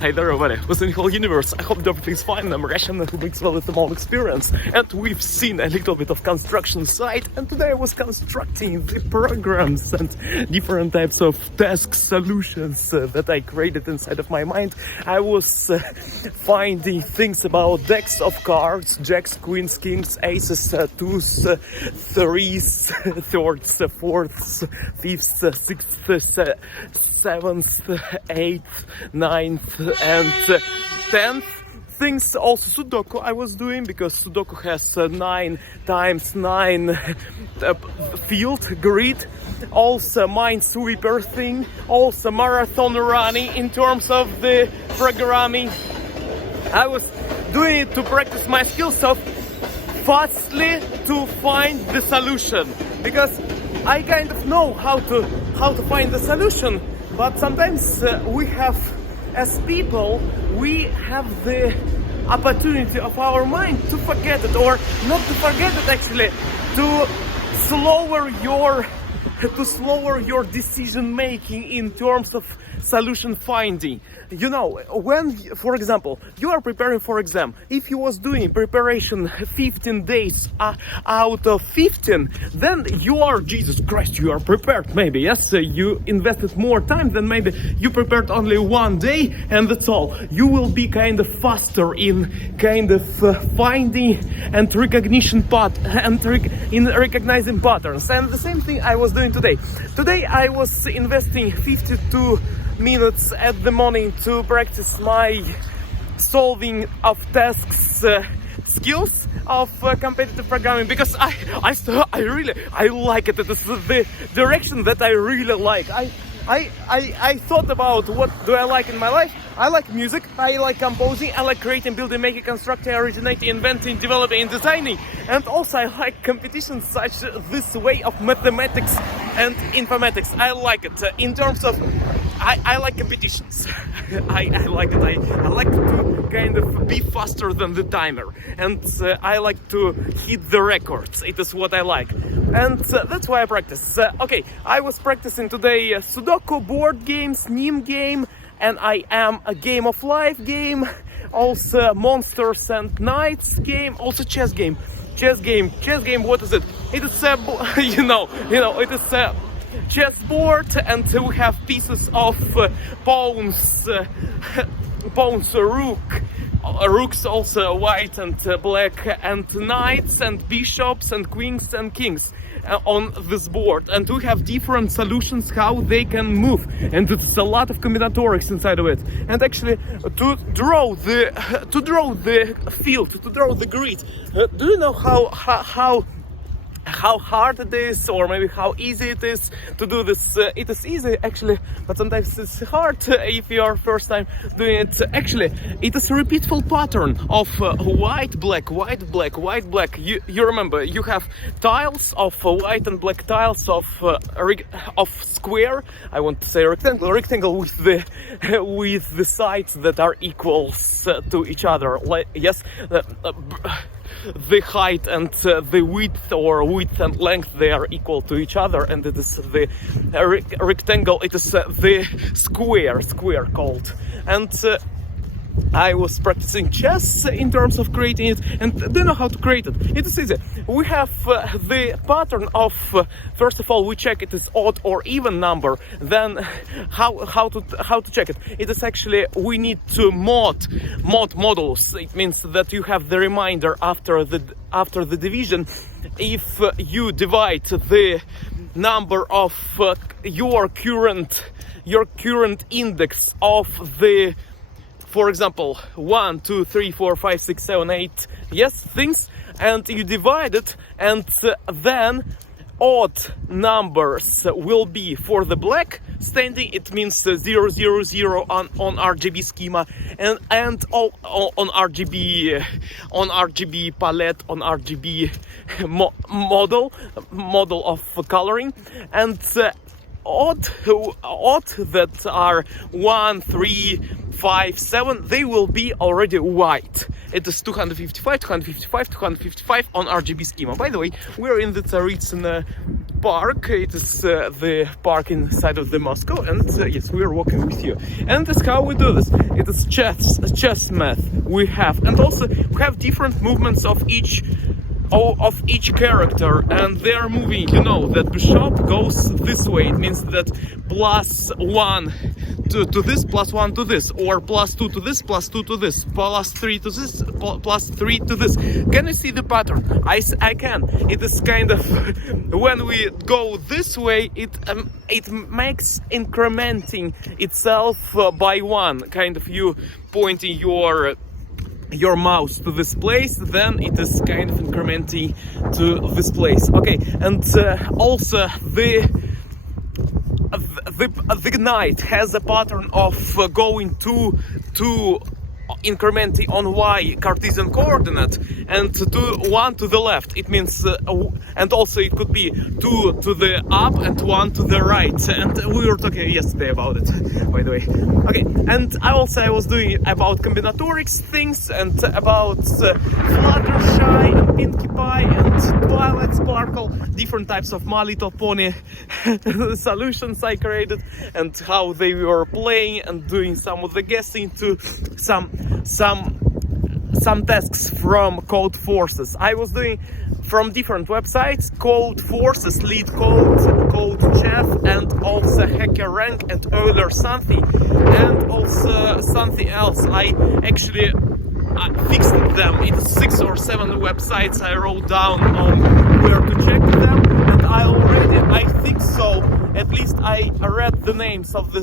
Hey there everybody, what's in the whole universe? I hope that everything's fine. I'm Russian who brings well the mall experience, and we've seen a little bit of construction site, and today I was constructing the programs and different types of task solutions that I created inside of my mind. I was finding things about decks of cards, jacks, queens, kings, aces, twos, threes, thirds, fourths, fifths, sixths, seventh, eighth, ninth and 10th things. Also Sudoku I was doing, because Sudoku has 9 times 9 field grid. Also Minesweeper thing, also marathon running in terms of the programming. I was doing it to practice my skills of fastly to find the solution, because I kind of know how to find the solution, but sometimes we have, as people, we have the opportunity of our mind to forget it, or not to forget it actually, to slower your decision making in terms of solution finding. You know, when, for example, you are preparing for exam, if you was doing preparation 15 days out of 15, then you are, Jesus Christ, you are prepared maybe, yes, you invested more time than maybe you prepared only 1 day, and that's all. You will be kind of faster in kind of finding and recognition in recognizing patterns. And the same thing I was doing today. Today I was investing 52 minutes at the morning to practice my solving of tasks skills of competitive programming, because I like it. It is the direction that I really like. I thought about what do I like in my life. I like music, I like composing, I like creating, building, making, constructing, originating, inventing, developing, and designing. And also I like competitions such this way of mathematics and informatics. I like it in terms of I like competitions. I like it. I like to kind of be faster than the timer, and I like to hit the records. It is what I like, and that's why I practice. Okay, I was practicing today Sudoku, board games, Nim game, and I am a game of life game, also monsters and knights game, also chess game. What is it? It is you know, it is chessboard, and we have pieces of pawns, rooks, also white and black, and knights and bishops and queens and kings on this board, and we have different solutions how they can move, and it's a lot of combinatorics inside of it. And actually to draw the field, to draw the grid, do you know how hard it is, or maybe how easy it is to do this? It is easy actually, but sometimes it's hard if you are first time doing it. Actually, it is a repeatable pattern of white, black, white, black, white, black. You remember, you have tiles of white and black tiles of square. I want to say rectangle with the sides that are equals to each other. Like, yes. The height and the width, or width and length, they are equal to each other, and it is the rectangle, it is the square called. And I was practicing chess in terms of creating it, and do you know how to create it? It is easy. We have the pattern of first of all we check it is odd or even number. Then how to check it? It is actually we need to mod modulus. It means that you have the reminder after the division. If you divide the number of your current index of the, for example, 1, 2, 3, 4, 5, 6, 7, 8, yes, things, and you divide it, and then odd numbers will be for the black standing. It means 0, 0, 0 on RGB schema, and all on RGB palette, on RGB model of coloring, and odd that are 1, 3, 5, 7, they will be already white. It is 255, 255, 255 on RGB schema. By the way, we're in the Tsaritsyn park. It is the park inside of the Moscow, and yes, we are walking with you. And that's how we do this. It is chess math we have, and also we have different movements of each character, and they are moving. You know that bishop goes this way. It means that +1 to this, +1 to this, or +2 to this, +2 to this, +3 to this, +3 to this. Can you see the pattern? I can. It is kind of when we go this way, it makes incrementing itself by 1. Kind of you pointing your mouse to this place, then it is kind of incrementing to this place. Okay, and also the knight has a pattern of going to incrementing on y Cartesian coordinate, and 1 to the left. It means and also it could be 2 to the up and 1 to the right, and we were talking yesterday about it, by the way. Okay, and I was doing about combinatorics things, and about Fluttershy and Pinkie Pie and Twilight Sparkle, different types of My Little Pony solutions I created, and how they were playing, and doing some of the guessing to some tasks from Code Forces. I was doing from different websites: Code Forces, Lead Code, Code Chef, and also Hacker Rank and Euler something, and also something else. I actually fixed them. It's 6 or 7 websites I wrote down on where to check them, and I think so. At least I read the names of the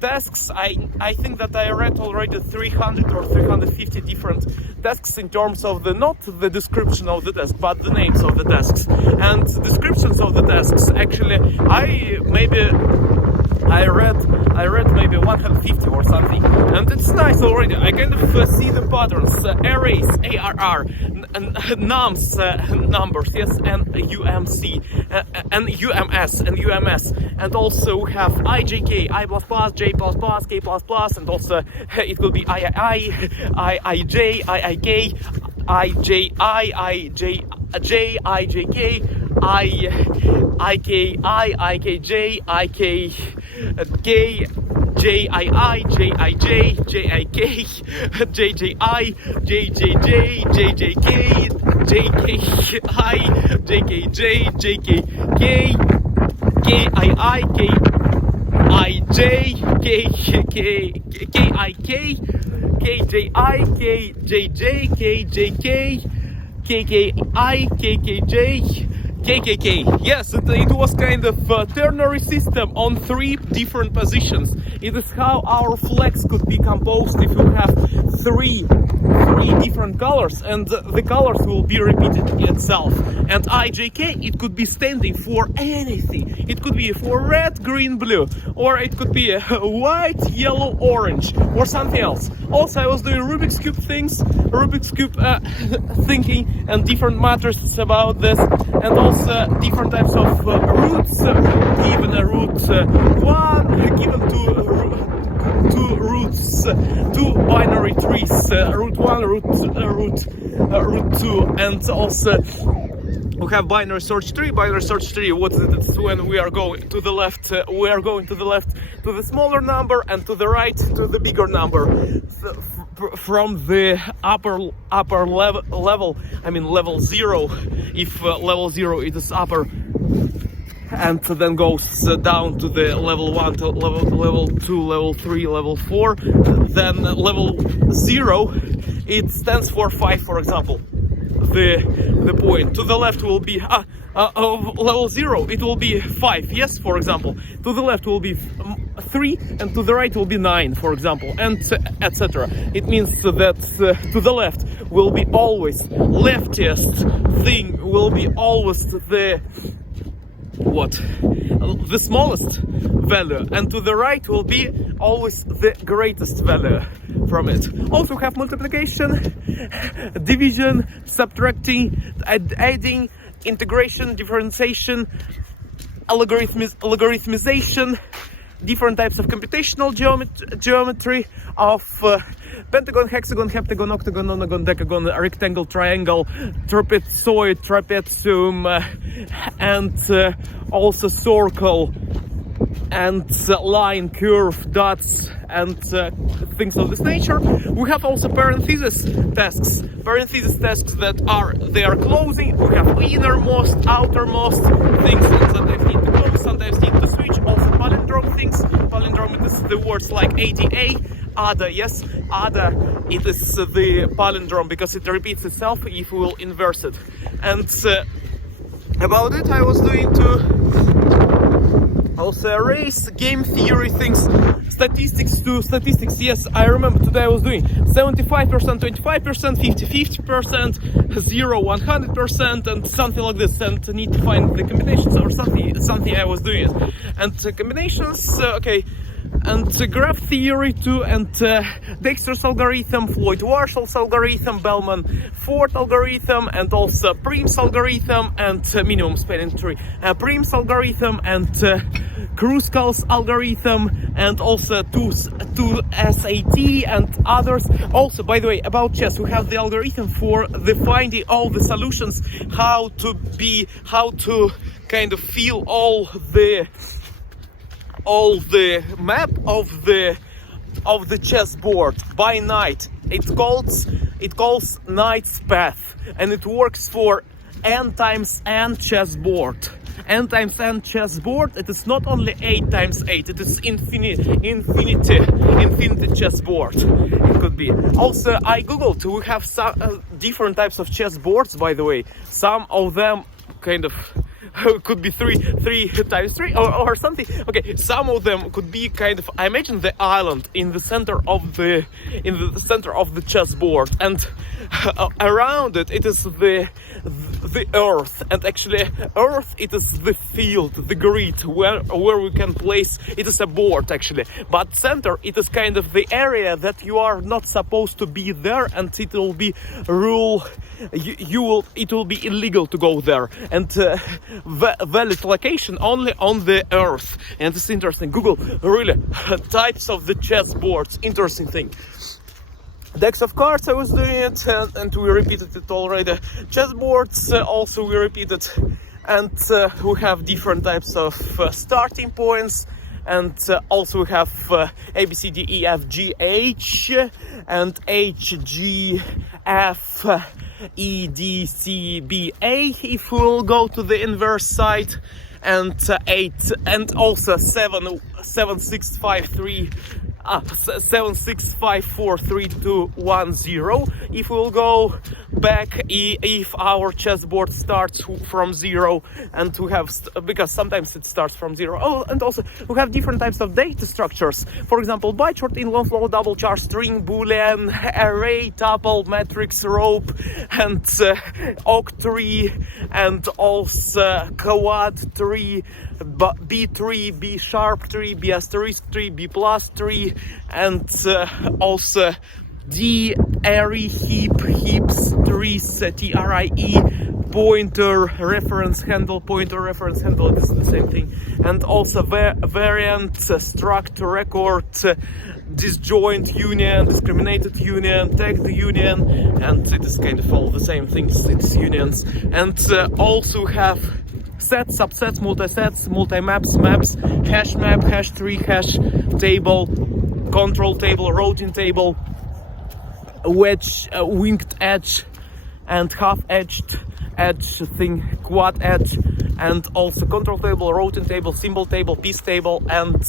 tasks. I think that I read already 300 or 350 different tasks in terms of not the description of the task, but the names of the tasks and descriptions of the tasks. Actually, I read maybe 150 or something, and it's nice already. I kind of see the patterns, arrays, ARR, nums, numbers, yes, and UMC, and UMS, and also we have IJK, I++, J++, K++, and also it could be III, IIJ, IIK, IJI, IJ, IJK, IKI, IKJ, IKK, JII, JIJ, JIK, JJI, JJJ, JJK, JKI, JKJ, JKK, KII, KIJ, KIK, KJI, KJJ, KJK, KKI, KKJ, KKK. Yes, it was kind of a ternary system on 3 different positions. It is how our flags could be composed if you have three different colors, and the colors will be repeated itself. And IJK, it could be standing for anything. It could be for red, green, blue, or it could be white, yellow, orange, or something else. Also, I was doing Rubik's Cube things, Rubik's Cube thinking, and different matters about this, and also different types of roots, given a root 1, given two roots, 2 binary trees, root 1, root 2, and also we have binary search tree. Binary search tree, what is it? It's when we are going to the left, we are going to the left to the smaller number, and to the right to the bigger number. From the upper level, I mean level 0, if level 0 it is upper, and then goes down to the level 1 to level 2, level 3, level 4, then level 0, it stands for 5, for example. The point to the left will be of level 0, it will be 5, yes, for example. To the left will be 3, and to the right will be 9, for example, and etc. It means that to the left will be always leftiest thing, will be always the smallest value, and to the right will be always the greatest value from it. Also we have multiplication, division, subtracting, adding, integration, differentiation, logarithmization, different types of computational geometry of pentagon, hexagon, heptagon, octagon, nonagon, decagon, rectangle, triangle, trapezoid, trapezium, and also circle, and line, curve, dots, and things of this nature. We have also parenthesis tasks that they are closing. We have innermost, outermost things that sometimes need to close, sometimes need to switch. Also palindrome things. Palindrome is the words like ADA, ADA, yes, ADA, it is the palindrome because it repeats itself if we will inverse it. And about it I was doing also arrays, game theory things, statistics, yes, I remember today I was doing 75%, 25%, 50%, 0, 100%, and something like this, and need to find the combinations or something I was doing it. And combinations, okay, and graph theory too, and Dexter's algorithm, Floyd-Warshall's algorithm, Bellman-Ford algorithm, and also Prim's algorithm, and minimum spanning tree, Prim's algorithm, and Kruskal's algorithm, and also two SAT and others. Also, by the way, about chess, we have the algorithm for the finding all the solutions, how to kind of feel all the map of the chessboard by night. It calls Knight's Path, and it works for n times n chessboard. N times n chessboard. It is not only 8 times 8. It is infinity chessboard. It could be. Also, I googled. We have some different types of chessboards. By the way, some of them kind of could be three times three or something. Okay, some of them could be kind of, I imagine the island in the center of the chessboard, and around it is the earth, and actually earth, it is the field, the grid where we can place. It is a board actually, but center, it is kind of the area that you are not supposed to be there, and it will be it will be illegal to go there, and valid location only on the earth. And it's interesting. Google really types of the chessboards, interesting thing. Decks of cards, I was doing it, and we repeated it already. Chessboards, also we repeated, and we have different types of starting points, and also we have A, B, C, D, E, F, G, H, and H, G, F, E, D, C, B, A, if we'll go to the inverse side, and 8, and also 7, 6, 5, 3, 7, 6, 5, 4, 3, 2, 1, 0. If we'll go back, if our chessboard starts from 0, and we have, because sometimes it starts from 0. Oh, and also we have different types of data structures. For example, bytechart, in long flow, double chart, string, boolean, array, tuple, matrix, rope, and octree, and also quad tree, B tree, B sharp tree, B asterisk tree, B plus tree, and also D array, heaps, trees, TRIE, pointer, reference handle, it is the same thing, and also variant, struct, record, disjoint union, discriminated union, tagged union, and it is kind of all the same things, it's unions. And also have sets, subsets, multisets, multi-maps, maps, hash map, hash tree, hash table, control table, routing table, wedge, winged edge, and half-edged edge thing, quad edge, and also control table, routing table, symbol table, piece table, and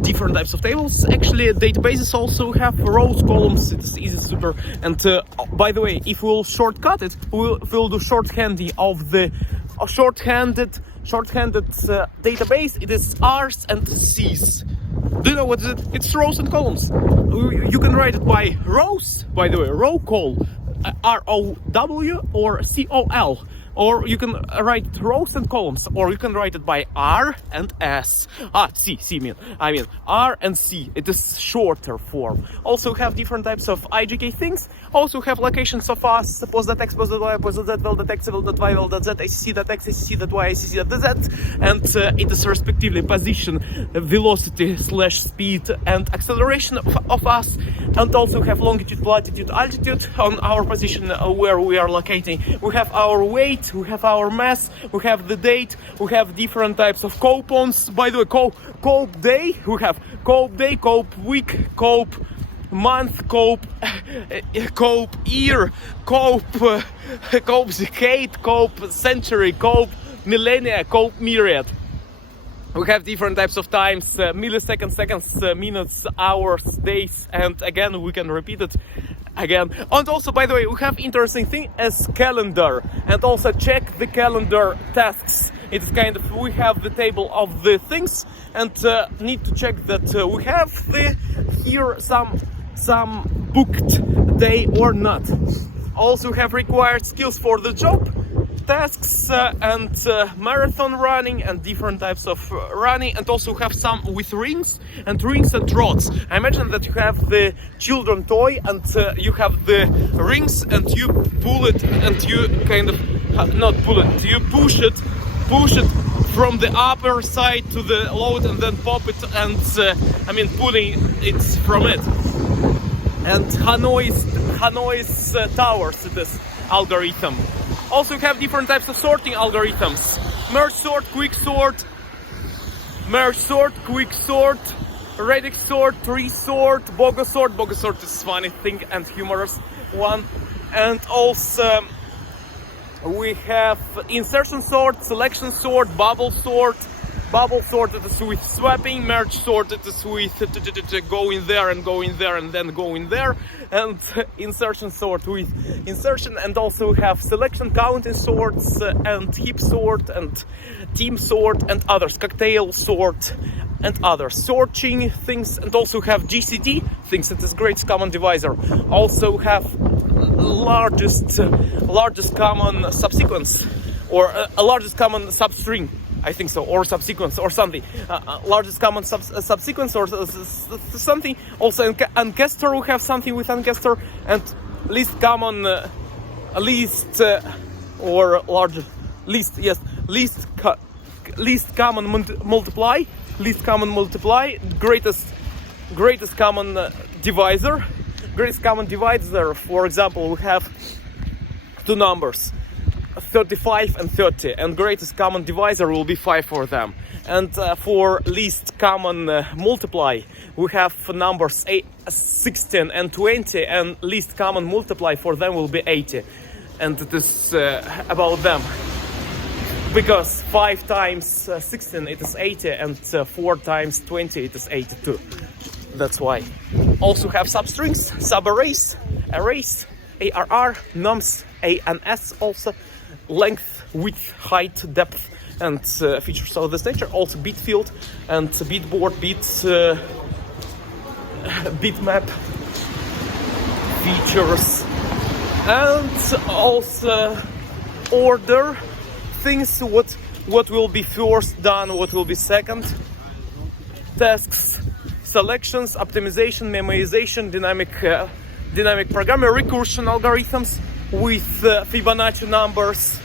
different types of tables. Actually, databases also have rows, columns. It's easy, super. And by the way, if we'll shortcut it, we'll do shorthanding of the shorthanded database. It is R's and C's. Do you know what is it? It's rows and columns. You can write it by rows, by the way, row call. ROW or COL. Or you can write it rows and columns, or you can write it by R and S. I mean R and C. It is shorter form. Also have different types of IGK things. Also have locations of us, pos.x, pos.y, pos.z, vel.x, vel.y, vel.z, acc.x, acc.y, acc.z, and it is respectively position, velocity / speed and acceleration of us, and also have longitude, latitude, altitude on our position where we are locating. We have our weight, we have our mass, we have the date, we have different types of coupons. By the way, cope day, we have cope day, cope week, cope month, cope year, cope decade, cope century, cope millennia, cope myriad. We have different types of times, milliseconds, seconds, minutes, hours, days, and again we can repeat it again. And also, by the way, we have interesting thing as calendar, and also check the calendar tasks. It's kind of, we have the table of the things, and need to check that we have here some booked day or not. Also have required skills for the job, tasks and marathon running and different types of running, and also have some with rings and rods. I imagine that you have the children toy and you have the rings and you pull it and you kind of not pull it, you push it from the upper side to the lower and then pop it, and I mean pulling it from it. And Hanoi's towers, this algorithm. Also have different types of sorting algorithms. Merge sort, quick sort, radix sort, resort, bogo sort. Bogo sort is funny thing and humorous one. And also we have insertion sort, selection sort, bubble sort. Bubble sort, it is with swapping. Merge sort, it is with going there and then going there. And insertion sort with insertion. And also have selection, counting sorts, and heap sort, and team sort, and others. Cocktail sort, and others. Sorting things, and also have GCD things, that is greatest common divisor. Also have largest common subsequence, or largest common substring. I think so, or subsequence or something. Largest common subsequence or something. Also ancestor, we have something with ancestor, and least common least common multiply, greatest common divisor. Greatest common divisor, for example, we have two numbers, 35 and 30, and greatest common divisor will be 5 for them. And for least common multiply, we have numbers 16 and 20, and least common multiply for them will be 80. And it is about them, because 5 times 16 it is 80, and 4 times 20 it is 82. That's why. Also have substrings, subarrays, arrays, ARR, nums, A and S also. Length, width, height, depth, and features of this nature. Also bit field and bit board, bitmap features, and also order things. What will be first done, what will be second. Tasks, selections, optimization, memoization, dynamic programming, recursion algorithms with Fibonacci numbers.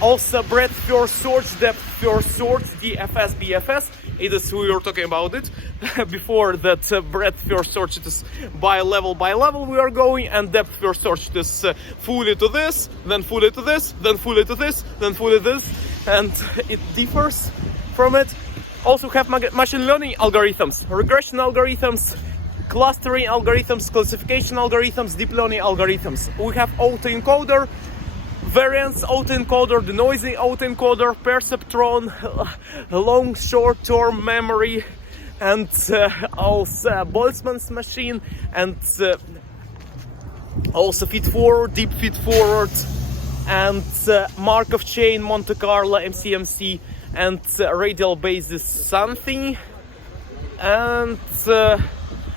Also breadth first search, depth first search, DFS, BFS. It is, we were talking about it before, that breadth first search, it is by level we are going, and depth first search, it is fully to this, then fully to this, then fully to this, then fully this, and it differs from it. Also have machine learning algorithms, regression algorithms, clustering algorithms, classification algorithms, deep learning algorithms. We have autoencoder, variance autoencoder, denoising autoencoder, perceptron, long short-term memory, and also Boltzmann's machine, and also feed-forward, deep feed-forward, and Markov chain, Monte Carlo, MCMC, and radial basis something, and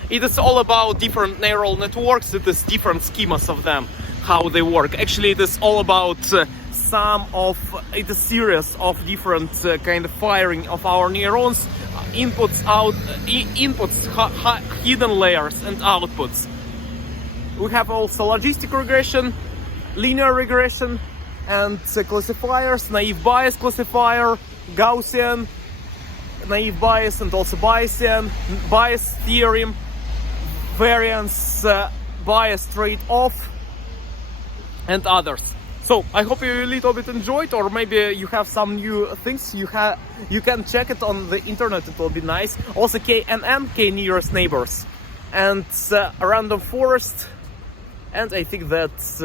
it is all about different neural networks. It is different schemas of them. how they work. Actually, it is all about it's a series of different kind of firing of our neurons, inputs, hidden layers and outputs. We have also logistic regression, linear regression, and classifiers, naive Bayes classifier, Gaussian, naive Bayes, and also Bayesian, Bayes theorem, variance Bayes trade-off, and others. So I hope you a little bit enjoyed, or maybe you have some new things you can check it on the internet. It will be nice. Also KNN, K nearest neighbors, and random forest, and I think that's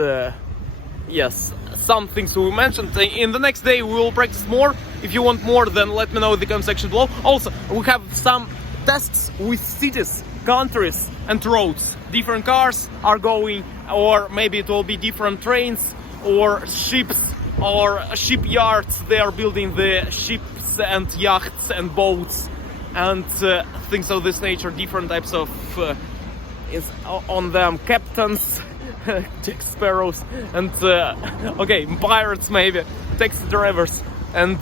yes, some things we mentioned. In the next day we will practice more. If you want more, then let me know in the comment section below. Also, we have some tests with cities, countries and roads. Different cars are going, or maybe it will be different trains or ships or shipyards. They are building the ships and yachts and boats and things of this nature. Different types of on them, captains, Jack Sparrows, and okay, pirates, maybe taxi drivers, and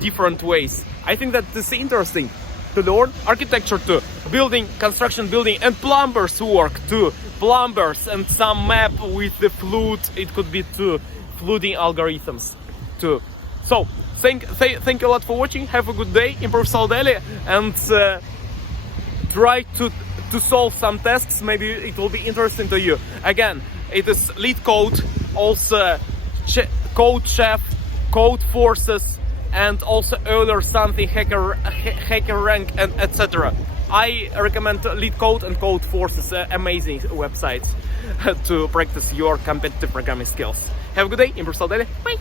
different ways. I think that this is interesting to learn. Architecture too, building, construction, building, and plumbers work too. Plumbers and some map with the flood. It could be too flooding algorithms too. So thank you a lot for watching. Have a good day. Improve Soldelli, and try to solve some tasks. Maybe it will be interesting to you. Again, it is lead code, also code chef, code forces, and also earlier something hacker rank, and etc. I recommend lead code and code forces, amazing websites to practice your competitive programming skills. Have a good day. Improve Soldelli. Bye.